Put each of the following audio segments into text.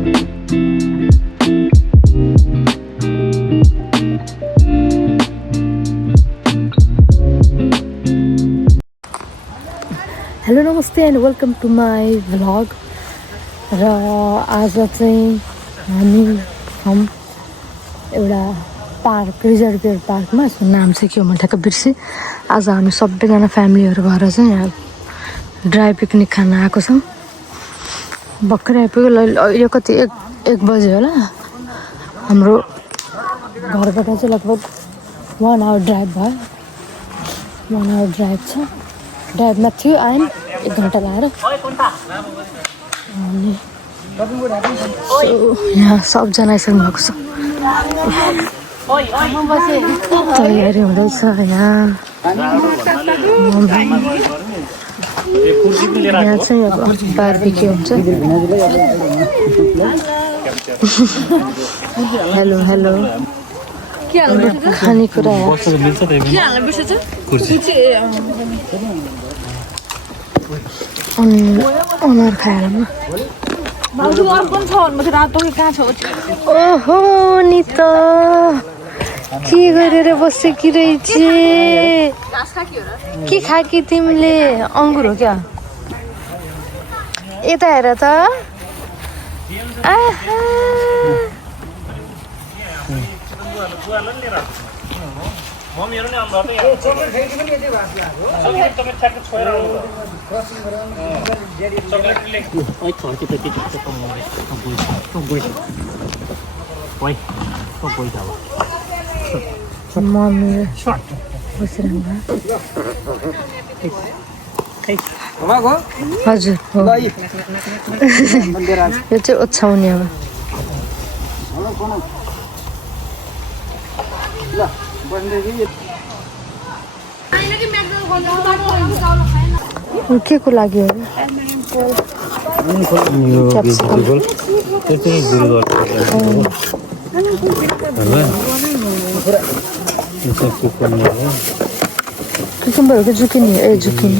Hello नमस्ते and welcome to my vlog र आज चाहिँ हामी एउटा पार्क रिजर्भियर पार्कमा यसको नाम चाहिँ के हो मैले ठ्याक्क बिर्सेँ। आज हामी सबैजना फ्यामिलीहरू भएर चाहिँ यहाँ ड्राई पिकनिक खान आएको छौँ। भर्खरै आइपुग्यो यो कति एक बजे होला। हाम्रो घरबाट चाहिँ लगभग 1 आवर ड्राइभ भयो। 1 आवर ड्राइभ छ। ड्राइभमा थियो आयौँ 1 घन्टा लाएर। अनि यहाँ सबजना आइसक्नु भएको छ। तयारी हुँदैछ यहाँ। यहाँ चाहिँ अब बारबिक्यू हुन्छ। हेलो हेलो खानेकुरा अनुहार खाएर ओहो नि त के गरेर बसेकी रहेछ। के खाकी तिमीले? अङ्गुर हो क्या? यता हेर त। आहा मम्मी बसिरहनु हजुर हो। यो चाहिँ ओछ्याउने अब के को लागि हो? कुकुम्बरको जुकिनी ए जुकिनी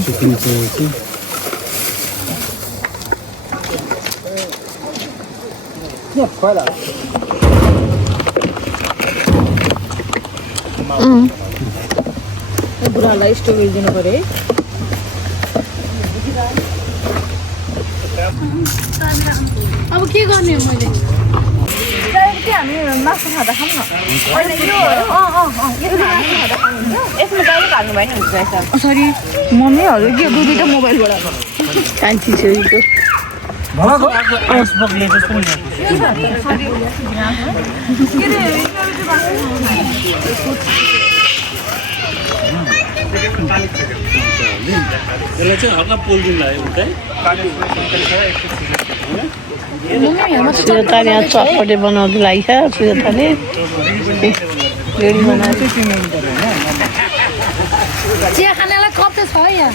बुढालाई स्टोरेज दिनु पर्यो है। अब के गर्ने हो मैले? हामी मासु खाँदा खाऊँ न। यसमा डाइरेक्ट हाल्नु भएन हुन्छ। सरी मम्मीहरू के दुईवटा मोबाइलबाट कान्छी छोरीको यसलाई चाहिँ हल्का पोल दिनु लाग्यो हुन्छ सुजता यहाँ चटपटे बनाउनु लागि छ। सुजताले रेडी बनाएको चिया खानालाई कप त छ यहाँ।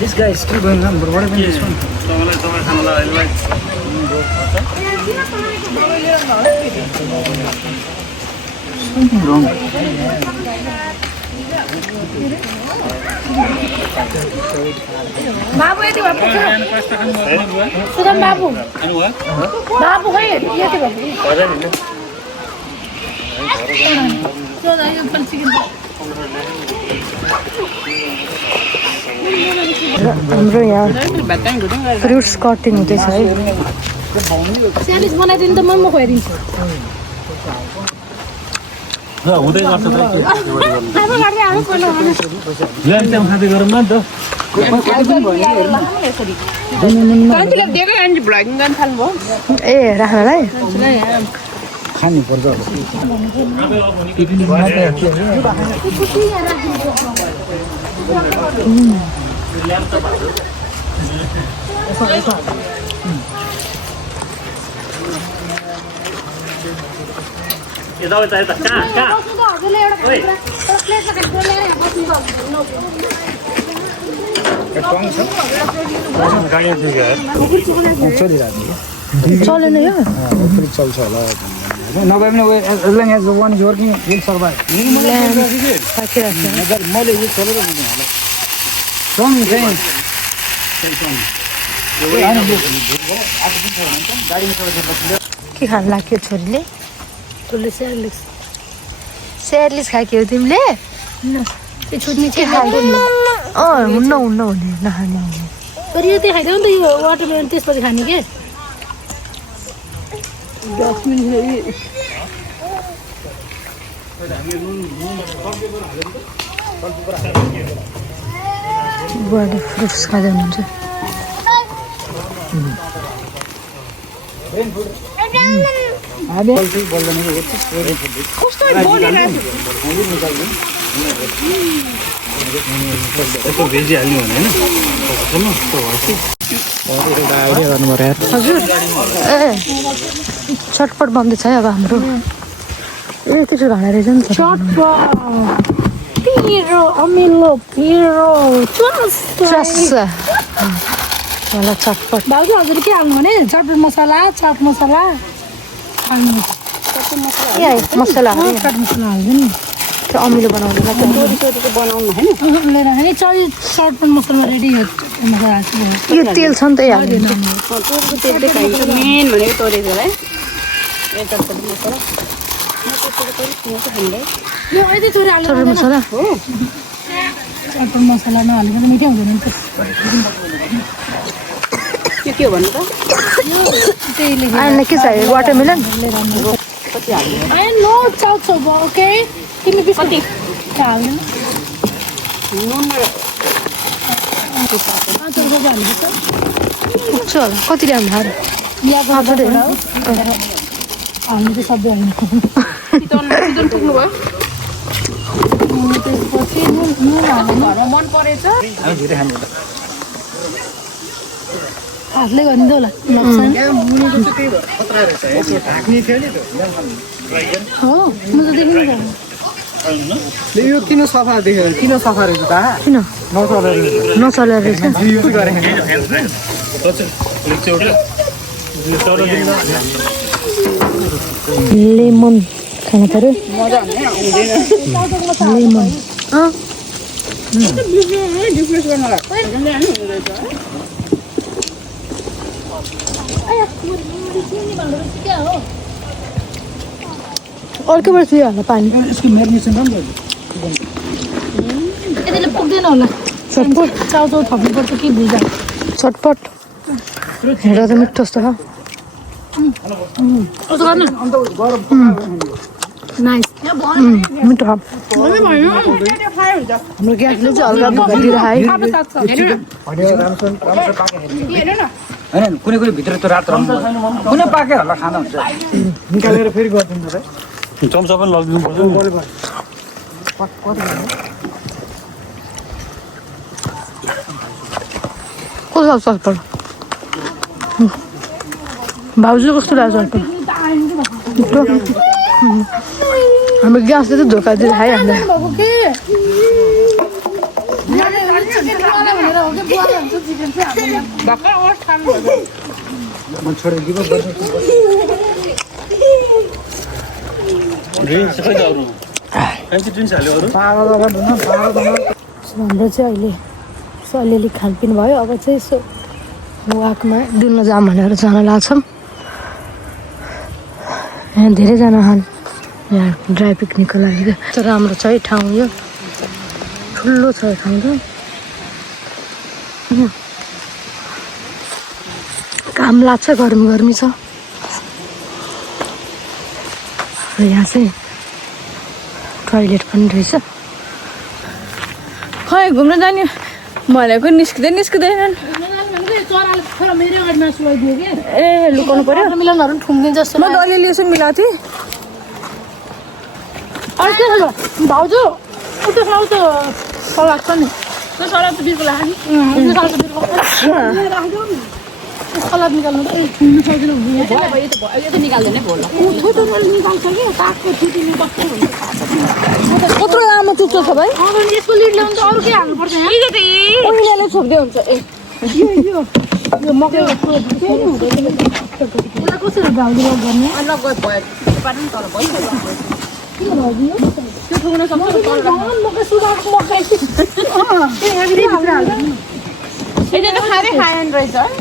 This guy is still going on, but what happened to this one? Something wrong. बाबु यति भए पुग्छ सुदम बाबु बाबु खै यति भए हाम्रो यहाँ फ्रुट्स कटिङ हुँदैछ है। स्यान्डविच बनाइदिनु त म खुवाइदिन्छु। हुँदै गर्छ खाँदै गरौँ न त। ए राख्नलाई खानु पर्छ। यता यता कहाँ चलेन यो चल्छ होला नभए पनि as as one is working will survive मैले यो चलेर हुँदैन होला चाहिँ के खान लाग्यो छोरीले तँले स्यारलिस खाएको हो तिमीले के खायो हुन्न हुन्न हुने नखाने हुने तर यो चाहिँ खाइदियो नि त यो वाटरमेलन त्यसपछि खाने के 10 मिनट बुवाले फ्रुट्स खाँदै हुनुहुन्छ यस्तो भेजी हाल्नु भने हजुर ए छटपट बन्दैछ है अब हाम्रो ए त्यसो भाँडा रहेछ नि त पिरो अमिलो पिरो मलाई चटपट भाउजू हजुर के हाल्नु भने चटपट मसला चाट मसला हाल्नु मसला चाट मसला हाल्नु नि त्यो अमिलो बनाउनु बनाउनु होइन लिएर खाने चटपट मसला रेडी हो मसला हाल्छु यो तेल छ नि त यहाँ मेन भनेको तोरीको है चटपट मसला यो अहिले थोरै हाल्नु चटपट मसला चटपट मसला नहालेको त मिठै हुँदैन नि त के हो भन्नु त आइनलाई के चाहियो वाटरमेलन नो चाउचाउ भयो ओके तिमी कति हाल्दैन पुग्छ होला कति ल्याउनु हार हाल्नु चाहिँ सबै हाल्नु पुग्नु भयो त्यसपछि नुन हाल्नु मन परेछ हातले गर्ने त होला हो म त देखिनु यो किन सफा देखेर किन सफा रहेछ त किन नचलेर रहेछ युज गरेँ लेमन खानु पर्यो लेमन अर्कोबाट सुयो होला पानी यसको म्यारिनेसन राम्रो यतिले पुग्दैन होला चटपट चाउचाउ थप्नुपर्छ कि भुजा चटपट हेर्दा त मिठो जस्तो छ नाइस मिठो छ हाम्रो ग्यासले चाहिँ हल्का भुकातिर खायो होइन कुनै कुनै भित्र त रात कुनै पाके होला खाना हुन्छ निकालेर फेरि गरिदिनु त चम्चा पनि लगिदिनु पर्छ कस्तो लाग्छ चटपट भाउजू कस्तो लाग्छ चटपट हाम्रो ग्यासले चाहिँ धोका दिएर खायो हामीलाई ड्रिङ्क्स खै त अरू फ्यान्सी ड्रिङ्क्स हाल्यो अरू हाम्रो चाहिँ अहिले यसो अलिअलि खानपिन भयो अब चाहिँ यसो वाकमा डुल्न जाऊँ भनेर जान लाग्छौँ यहाँ धेरैजना छन् यहाँ ड्राई पिकनिकको लागि तर राम्रो छ है ठाउँ यो ठुलो छ यो ठाउँ त काम लाग्छ गर्मी गर्मी छ र यहाँ चाहिँ टोइलेट पनि रहेछ खै घुम्न जाने भनेको निस्किँदैनन् ए लुकाउनु पर्यो मिलनहरू पनि ठुङ्गिन्छ जस्तो म त अलिअलि यसो मिलाएको थिएँ अर्कै छ भाउजू उता खाउ त सलाद छ नि त्यो सलाद त बिर्को लाग्यो नि सलाद निकाल्नु त खुल्नु सक्दिनँ यो त निकाल्दैन बोल छोटो निकाल्छ कि काठको ठुटिने कस्तो हुन्छ कत्रो लामो चुच्चो छ भाइ यसको लिड ल्याउनु त अरू के हाल्नुपर्छ यहाँ उनीहरूले छोप्दै हुन्छ ए यो मकै उसलाई कसरी भाउजू गर्ने त्यो ठोक्न सक्छ मकै सुधाएको मकै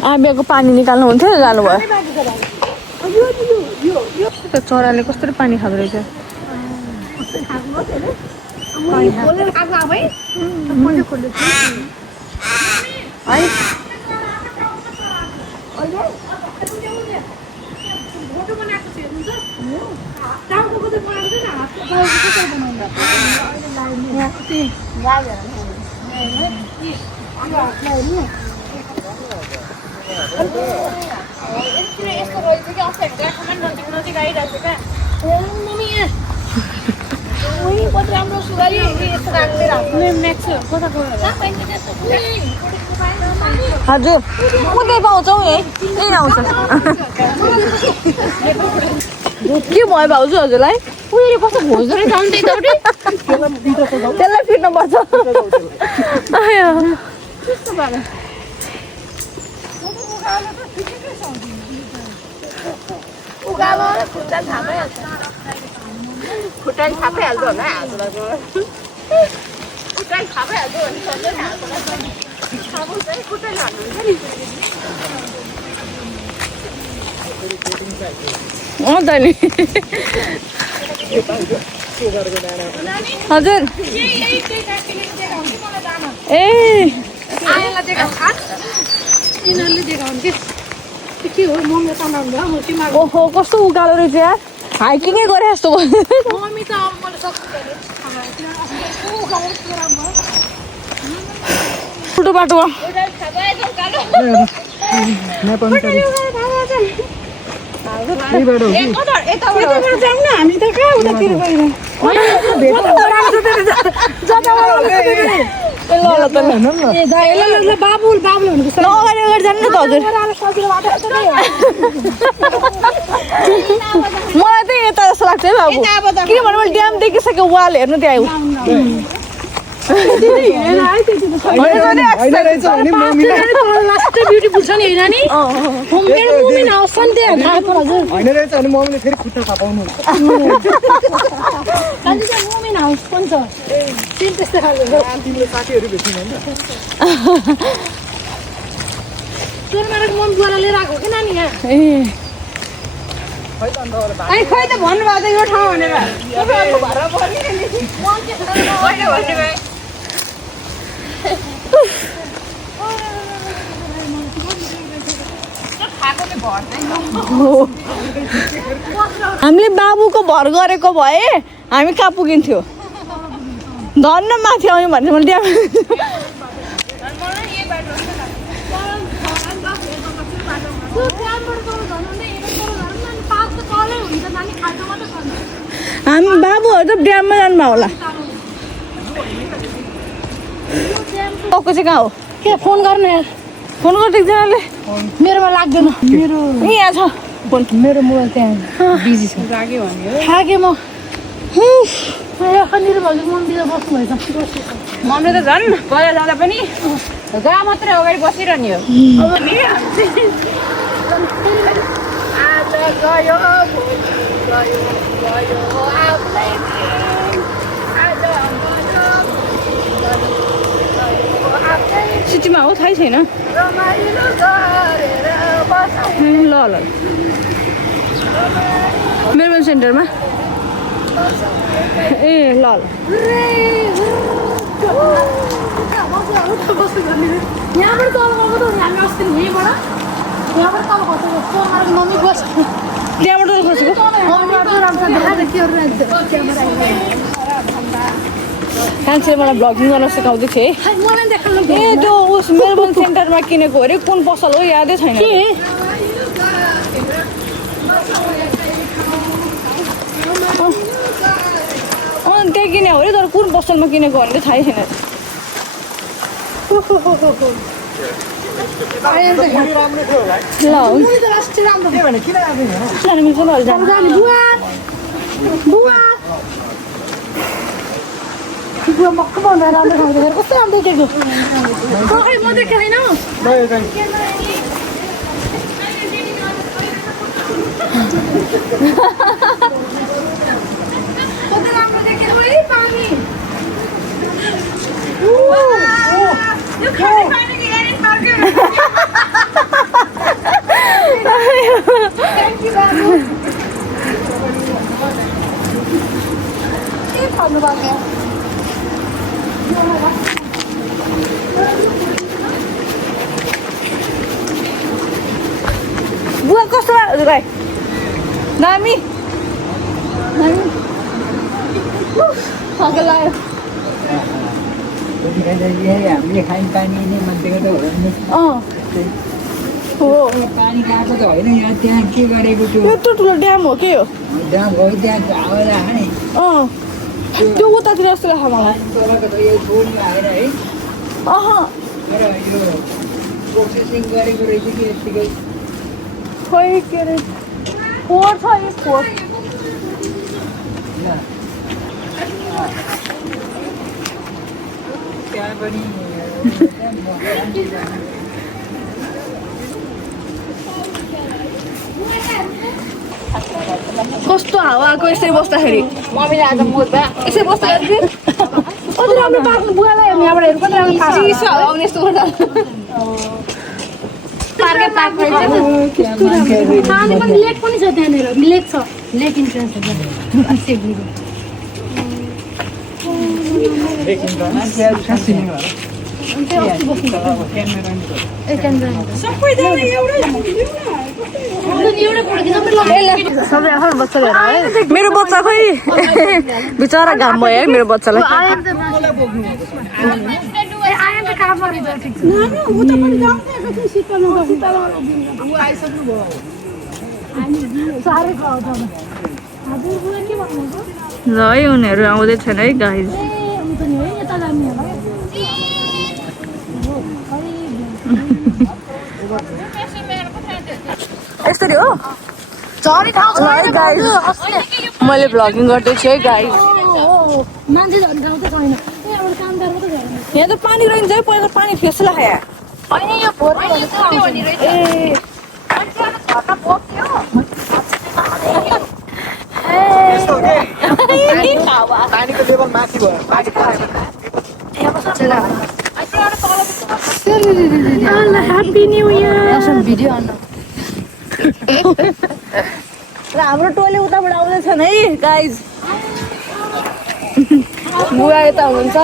आँबियाको पानी निकाल्नु हुन्थ्यो जानुभयो चराले कस्तो पानी खाँदो रहेछ हजुर उतै पाउँछौ यही यही आउँछ के भयो भाउजू हजुरलाई उयो कस्तो भोज रहेछ अन्त यताउति त्यसलाई फिट्नुपर्छ खुट्टाले थापाइहाल्छ होला हातलाई खुट्टाले थापाइहाल्छ भने सक्दैन हातलाई थाप्नु चाहिँ खुट्टाले हाल्नुहुन्छ नि त नि हजुर ए आयालाई देखाउँ खा यिनीहरूले देखाउनु के हो मम्मी सामान ओहो कस्तो उकालो रहेछ यार हाइकिङै गरे जस्तो भयो मम्मी त अब मैले ठुलो बाटोमा हामी त कहाँ उतातिर बाबुल भनेको अगाडि अगाडि जानु न त हजुर मलाई चाहिँ यता जस्तो लाग्छ है बाबु किनभने मैले ड्याम देखिसकेँ वाल हेर्नु त्यहाँ ब्युटिफुल छ नि होइन नि मेरो मुमिन हाउस छ नि त्यहाँ मम्मीले फेरि खुट्टा थापाउनु मुमिन हाउस पनि छ त्यस्तै खालको तिमीले साथीहरू भेट्नु होइन चोरमाराको मम्मी बुवालाई लिएर आएको हो कि नानी यहाँ खै त भन्नुभएको त यो ठाउँ भनेर हामीले बाबुको भर गरेको भए हामी कहाँ पुगिन्थ्यो धन्न माथि आउने भने मैले त्यहाँ हामी बाबुहरू त ड्याममा जानुभयो होला गएको चाहिँ कहाँ हो के फोन गर्नु यार फोन गर्छ एकजनाले मेरोमा लाग्दैन मेरो यहाँ छ फोन मेरो मोबाइल त्यहाँ बिजी छ थाकेँ म यहाँनिर भाउजू मन्दिर बस्नु भएछ मम्मी त झन् गएर जाँदा पनि गा मात्रै अगाडि बसिरहने हो सिटीमा हो थाहै छैन ल ल मेरोमा सेन्टरमा ए ल ल यहाँबाट तल गएको त हामी अस्ति यहीँबाट यहाँबाट तल खसेको चोरमाराको मम्मी बस त्यहाँबाट खसेको कान्छीले मलाई भ्लगिङ गर्न सिकाउँदै थिएँ मलाई देखाउनु ए त्यो उस मेलबोर्न सेन्टरमा किनेको अरे कुन पसल हो यादै छैन त्यही किने हो अरे तर कुन पसलमा किनेको भने चाहिँ थाहै छैन बुवा मक्क बनाएर राम्रो खाँदैन कस्तो राम्रो देख्यो खै म देखेको छैन कति राम्रो देखेको है पानी यो खाने पानीको हेरिन पार्के थ्याङ्क यू बाबु के भन्नु भएको बुवा कस्तो लाग्यो भाइ दामी थके लाग्यो हामीले खाने पानी नै मान्छेको त हो नि हो पानी गएको त होइन यहाँ त्यहाँ के गरेको त्यो यो ठुलो ड्याम हो के हो ड्याम हो त्यहाँ हावा राख्ने त्यो उतातिर जस्तो लाग्छ मलाई तलको त यो छोड्नु आएर है तर यो प्रोसेसिङ गरेको रहेछ कि यतिकै खोइ के अरे फोर छ यो फोर त्यहाँ पनि कस्तो हावा आएको यसरी बस्दाखेरि मम्मीले आज मोजा यसरी बस्दाखेरि कति राम्रो पाक्नु बुवालाई यहाँबाट हेर्नु कति राम्रो पाक्छ हावा आउने यस्तो गर्दा पार्के पार्क पानी पनि लेक पनि छ त्यहाँनिर लेक छ लेक इन्ट्रेन्स छ सेभलीको मेरो बच्चा खोइ बिचरा घाम भयो है मेरो बच्चालाई ल है उनीहरू आउँदै छैन है गाइज यसरी हो मैले भ्लगिङ गर्दैछु है गाइज यहाँ त पानी रहन्छ है पहिला त पानी थियो जस्तो लाग्यो पानीको लेभल माथि भयो ह्याप्पी न्यू इयर भिडियो र हाम्रो टोले उताबाट आउँदैछन् है गाइज बुवा यता हुनुहुन्छ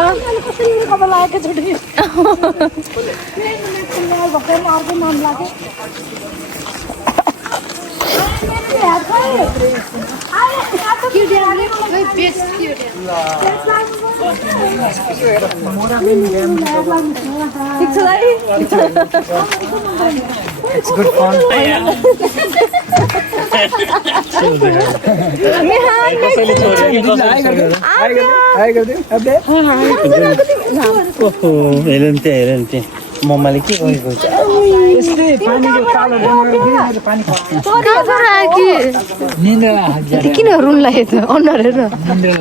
ठिक छ दाइ It's good fun. हेरन्थे मम्माले के गरेको छ यस्तै पानीको कालो डङ्गर पानी निन्द्रा लाग्छ किन रुन लाग्यो त अनुहार हेर निन्द्रा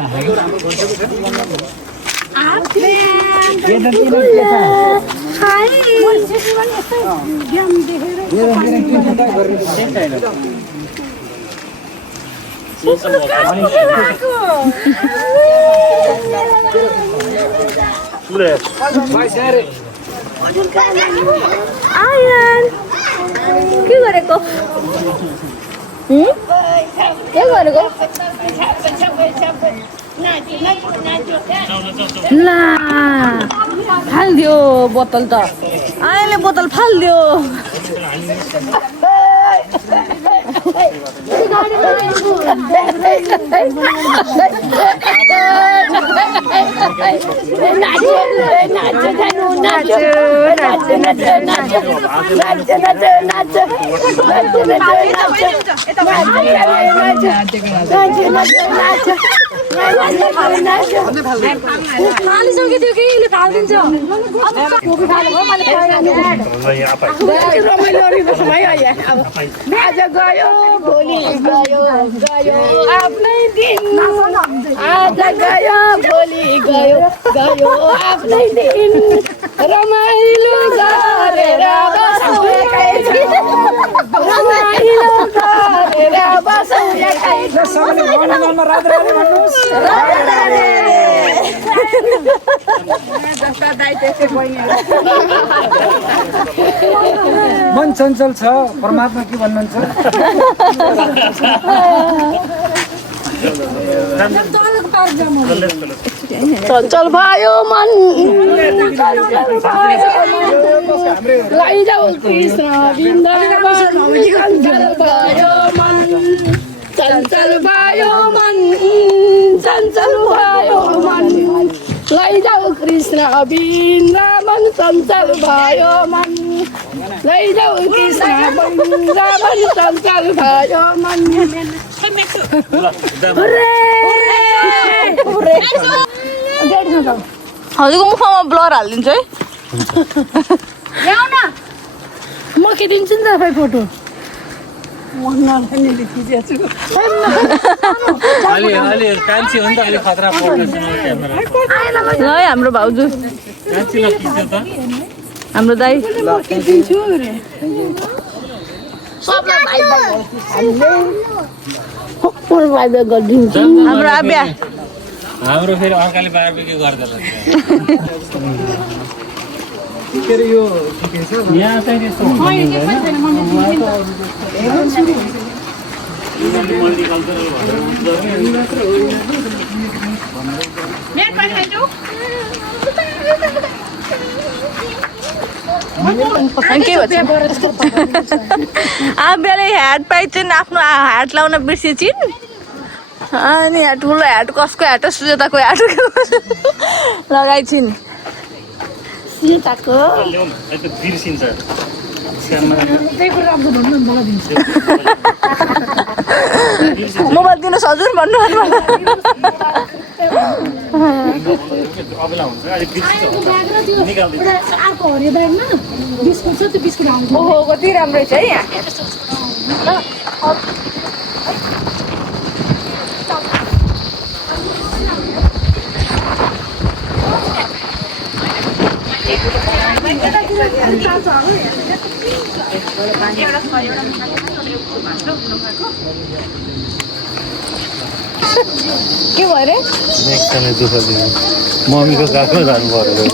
आयन के गरेको के गरेको ला फालिदियो बोतल त आयनले बोतल फालिदियो हालिसक्यो कि यसले फालिदिन्छ आज गयो भोलि गयो गयो आफ्नै दिन आज गयो भोलि गयो गयो आफ्नै दिन रमाइलो गरेर बसौँ एकैछिन रमाइलो गरेर बसौँ मन चञ्चल छ परमात्मा के भन्नुहुन्छ चञ्चल भयो मन लैजाऊ कृष्ण वृन्दावन चञ्चल भयो मन चञ्चल भयो मन लैजाऊ कृष्ण वृन्दावन चञ्चल भयो मन लैजाऊ कृष्ण वृन्दावन चञ्चल भयो मन हजुरको मुखमा ब्लर हालिदिन्छु है म के दिन्छु नि तपाईँ फोटो अलि कान्छी हो नि त अलि खतरा पर्छ क्यामेरा ल है हाम्रो भाउजू कान्छीलाई खिच्छ त हाम्रो दाइ हाम्रो आब्या हाम्रो फेरि अर्काले बारबेक्यु गर्दैन यहाँ चाहिँ त्यस्तो आब्याले ह्याट पाइ चाहिँ आफ्नो ह्याट लाउन बिर्सिन् अनि ठुलो ह्याट कसको ह्याट सुजाताको ह्याट लगाइछिन् बिर्सिन्छ मोबाइल दिनुहोस् हजुर भन्नु अबेला हुन्छ अलिक निकाल्दिन्छ अर्को हरियो ब्यागमा बिस्कुट छ त्यो बिस्कुट हाल्नु ओहो कति राम्रो छ है यहाँ के भयो रे नेक्स्ट टाइम दुःख दिनु मम्मीको गाउँमा जानु पर्यो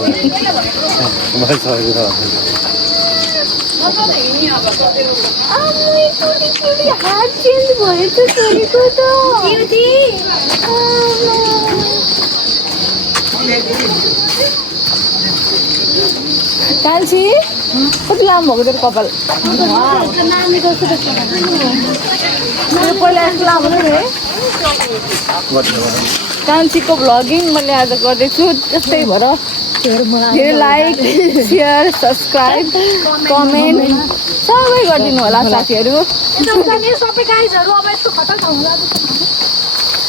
कान्छी कति लामो भएको तेरो कपाल पहिला यस्तो लामो नै कान्छीको भ्लगिङ मैले आज गर्दैछु त्यस्तै भएर धेरै लाइक सेयर सब्सक्राइब कमेन्ट सबै गरिदिनु होला साथीहरू सबै गाइजहरू अब यस्तो खतरा ठाउँमा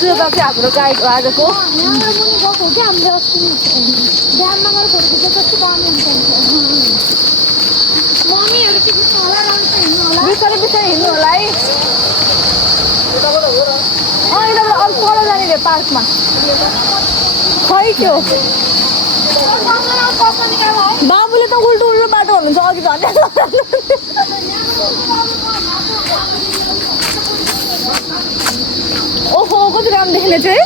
त्यो चाहिँ हाम्रो गाइड हो आजको बिस्तारै बिस्तारै हिँड्नु होला है यताबाट अलिक पर जाने रे पार्कमा खै त्यो बाबुले त उल्टो उल्टो बाटो हुनुहुन्छ अघि झन् ओहो कति राम्रो देखिने चाहिँ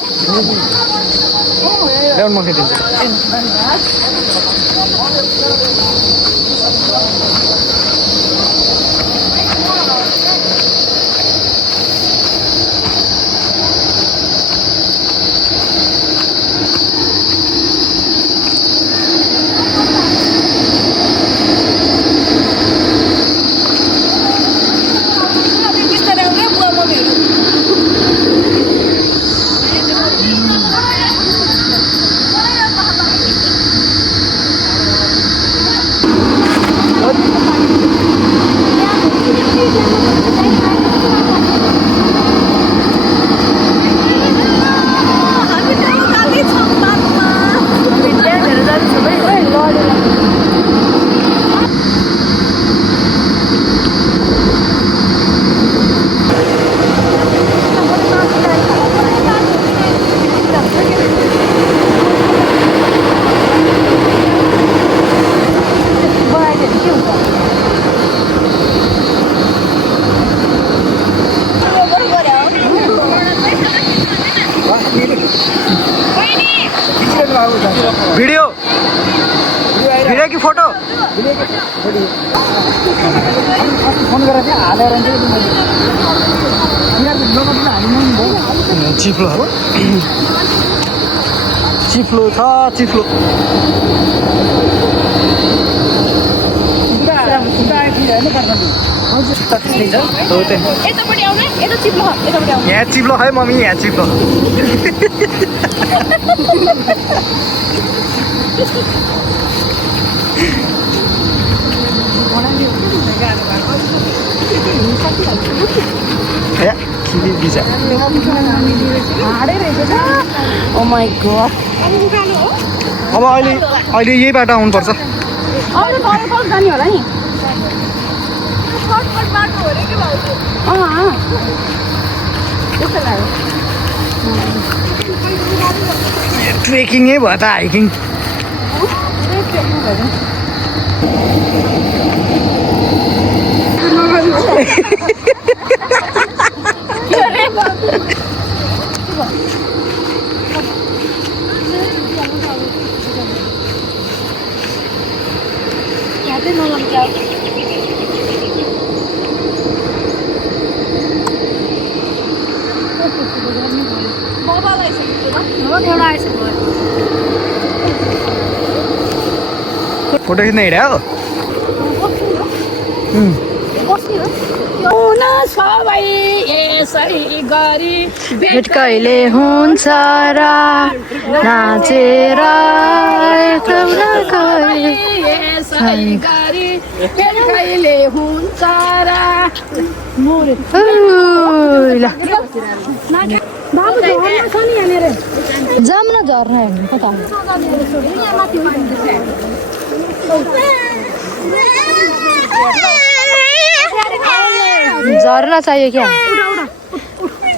फोन गरेर चाहिँ हालेर चिप्लो हो चिप्लो छ चिप्लो यतापट्टि आउनु यता चिप्लो यतापट्टि आउनु यहाँ चिप्लो है मम्मी यहाँ चिप्लो ओ माई गॉड अब अहिले यही बाटो आउनुपर्छ अरू फरक जाने होला नि त्यस्तो लाग्यो ट्रेकिङै भयो त हाइकिङ फोटो खिच्न हिँड्यो सबै यसै गरी भेट कहिले हुन्छ र नाचेर यसै गरी भेट कहिले हुन्छ र बाबु झर्ना छ नि यहाँनिर जाम न झर्ना हेर्नु कता झर्ना चाहियो क्या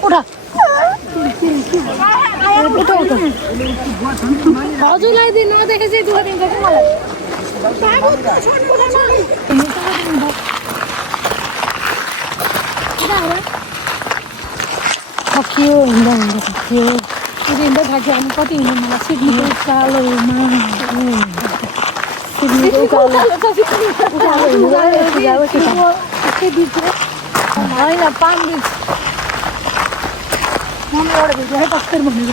उठा हजुरलाई दिन नदेखे चाहिँ दुःख दिन्छ कि मलाई थकियो हिँड्दा हिँड्दा थकियो हिँड्दा थाक्यो हामी कति हिँड्नु मलाई सिक्नुको उकालोमा सिक्नुको होइन पानी मम्मीबाट भेट्यो है कस्तो भनेको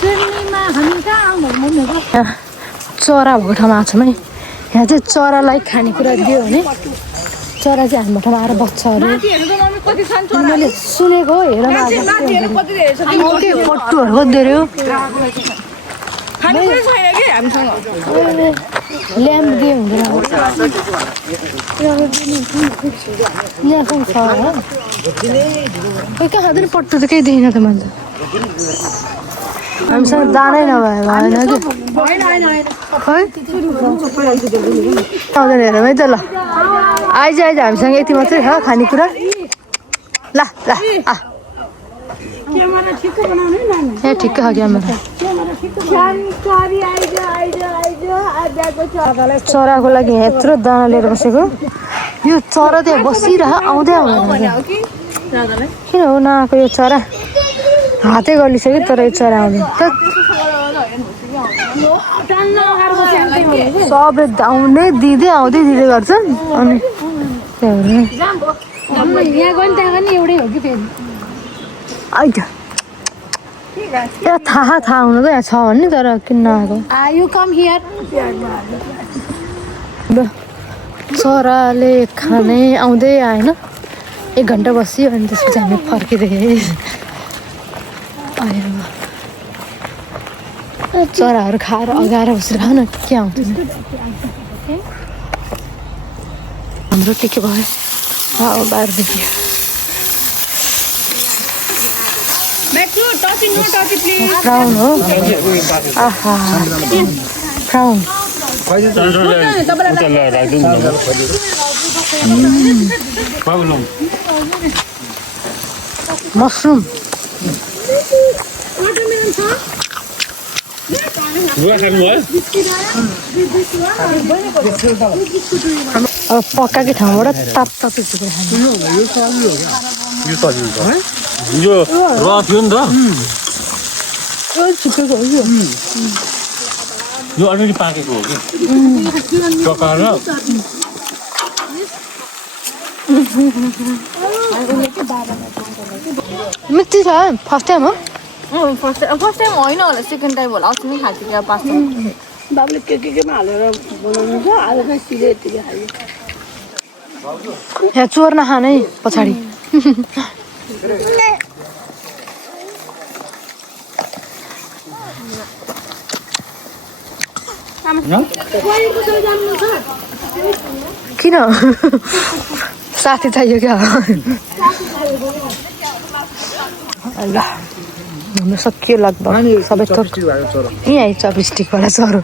सिडनीमा हामी कहाँ आउनु मम्मीको चरा भएको ठाउँमा आएको छौँ है यहाँ चाहिँ चरालाई खानेकुरा दियो भने चरा चाहिँ हाम्रो ठाउँमा आएर बस्छ अरे मैले सुनेको हेर पट्टुहरूको दियो ल्याम्प दियो हुँदैन यहाँसँग छ कोही कहाँ खाँदैन पट्टु त केही देखिन त मैले हामीसँग दानै नभए भएन कि खै आउँदैन हेरौँ है त ल आइज आइज हामीसँग यति मात्रै छ खानेकुरा ल ल ए ठिक्क छ क्यामेरा चराको लागि यहाँ यत्रो दाना लिएर बसेको यो चरा त्यहाँ बसिरह आउँदै आउँदैन किन हो नआएको यो चरा हातै गलिसक्यो तर यो चरा आउँदैन सबले आउँदै दिँदै आउँदै दिँदै गर्छन् अनि त्यही एउटै हो कि फेरि आइज थाहा हुनु त यहाँ छ भन्ने तर किन नआएको यु कम हियर चराले खाने आउँदै आएन 1 घन्टा बस्यो अनि त्यसपछि हामी फर्किँदै चराहरू खाएर अगाएर बसेर खान के आउँदैन हाम्रो के भयो 12 बजी फ्राउन हो आहा फ्राउन मसरुम अब पकाएको ठाउँबाट ताप तापै झुकेर खानु यो र थियो नि त झुकेको हो यो अलरेडी पाकेको हो कि पकाएर मिठी छ फर्स्ट टाइम हो फर्स्ट टाइम होइन होला सेकेन्ड टाइम होला अस्ति नै खाएको थियो पास्ता बाबुले केमा हालेर बनाउनु छ आज चाहिँ सिधै यतिकै खायो यहाँ चोर नखाने पछाडि किन साथी चाहियो क्या ल हाम्रो सकियो लगभग सबै थोक यहीँ चपस्टिकवाला चरो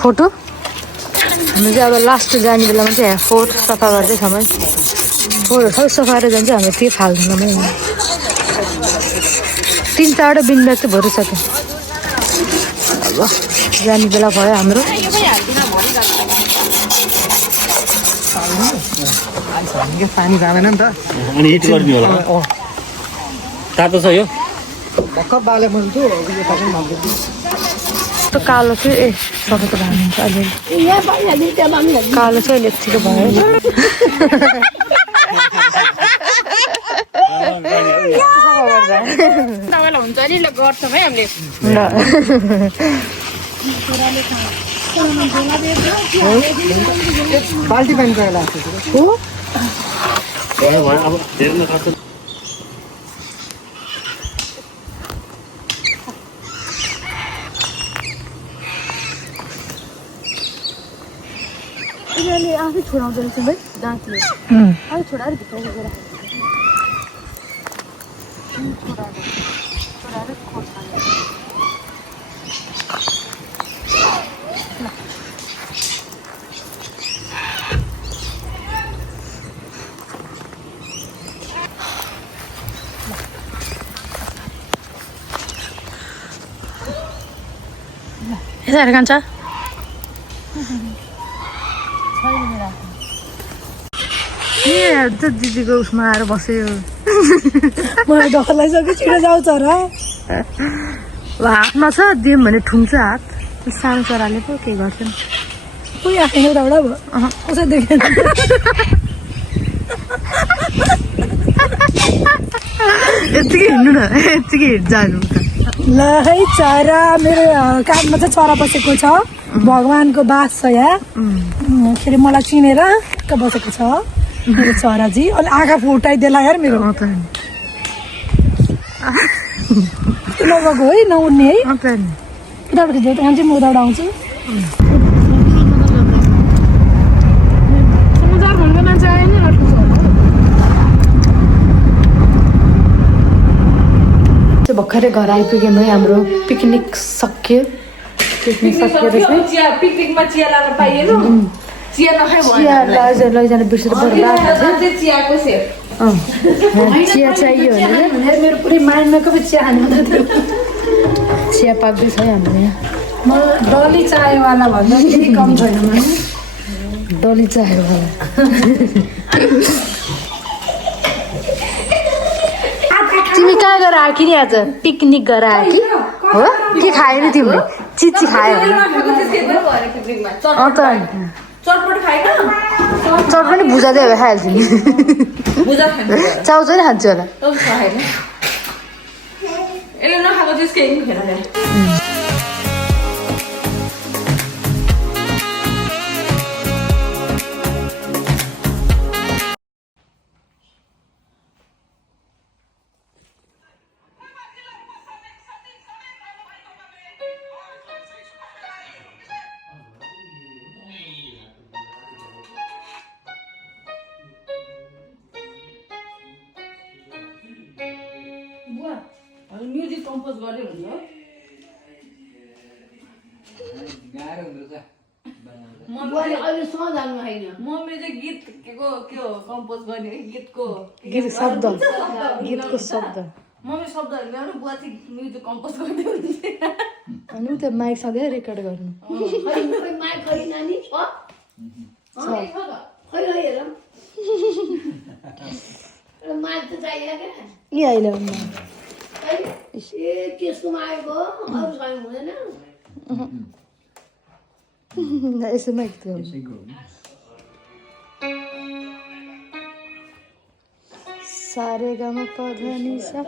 फोटो हाम्रो चाहिँ अब लास्ट जाने बेलामा चाहिँ फोहोर सफा गर्दै समय फोहोर सबै सफा गरेर जान्छ हाम्रो त्यो फाल्दैन पनि 3-4वटा बिन ब्याग चाहिँ भरिसक्यो अब जाने बेला भयो हाम्रो पानी जाँदैन नि त अनि हिट गर्ने होला तातो छ यो भर्खर बाले मैले त्यो त्यो कालो चाहिँ सबै त भानिन्छ अहिले यहाँ पाइहाल्यो त्यहाँ मामिहाल्यो कालो चाहिँ अहिले यत्तिको भयो तपाईँलाई हुन्छ नि ल गर्छौँ है हामीले बाल्टी पानी चाहिएको भयो अब धेरै नखान्छ यिनीहरूले आफै छोडाउँदो रहेछ है दाँतले आफै छोडाएर भित्र लगेर यता कान्छ त दिदीको उसमा आएर बस्यो मलाई डर लागिसक्यो छिटो जाउँछ र हातमा छ दिउँ भने ठुङ्छ हात सानो चराले पो के गर्छन् कोही आएन उताबाट भयो कसै देखेन यत्तिकै हिँड्नु न यत्तिकै जानु ल है चरा मेरो काखमा चाहिँ चरा बसेको छ भगवानको बास छ यहाँ के अरे मलाई चिनेर बसेको छ मेरो चराजी अनि आँखा फुटाइदिएला यार मेरो लगेको है नउड्ने है उताबाट खिच्यो त्यहाँ चाहिँ म उताबाट आउँछु समुद्र घुम्ने मान्छे आयो नि अर्को छ भर्खरै घर आइपुग्यौँ है हाम्रो पिकनिक सकियो पिकनिकमा चिया लान पाइएन चिया नखाइ लैजानु बिर्सेर चियाको सेप चिया चाहियो भने मेरो पुरै माइन्डमा कति चिया खानु चिया पाक्दैछ है हाम्रो यहाँ म डली चायवाला भन्दा केही कम छैन मलाई डली चाहियो तिमी कहाँ गएर आयो कि नि आज पिकनिक गएर आयो कि हो के खायो नि तिमीले चिची खायो चट पनि भुजा दियो भए खाइहाल्छु नि चाउचाउ नि खान्छु होला यसले नखाएको चाहिँ केही पनि खेर म्युजिक कम्पोज गर्दै हुन्छ मम्मीले चाहिँ गीत के हो कम्पोज गर्ने गीतको शब्द गीतको शब्द मम्मी शब्दहरू ल्याउनु बुवा चाहिँ म्युजिक कम्पोज गर्दै हुन्छ अनि त्यो माइक सधैँ रेकर्ड गर्नु यी अहिले यसो माइक सारे गम पध नि सा